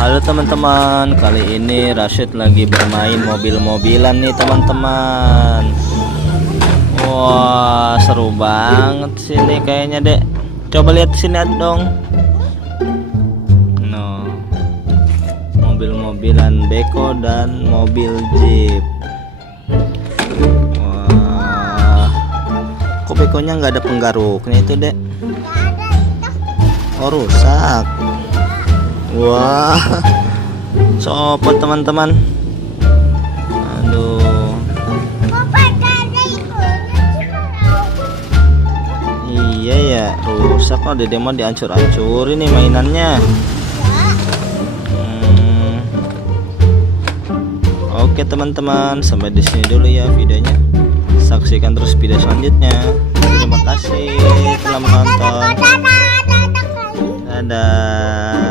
Halo teman-teman, kali ini Rashid lagi bermain mobil-mobilan nih teman-teman. Wah, seru banget sini kayaknya, Dek. Coba lihat sini dong. No. Mobil-mobilan beko dan mobil jeep. Wah. Kok bekonya nggak ada penggaruknya itu, Dek? Oh, rusak. Wah, copot teman-teman. Aduh. Iya ya, rusak kok. Dede mau dihancur-hancurin nih mainannya. Oke teman-teman, sampai di sini dulu ya videonya. Saksikan terus video selanjutnya. Terima kasih telah menonton. Dadah.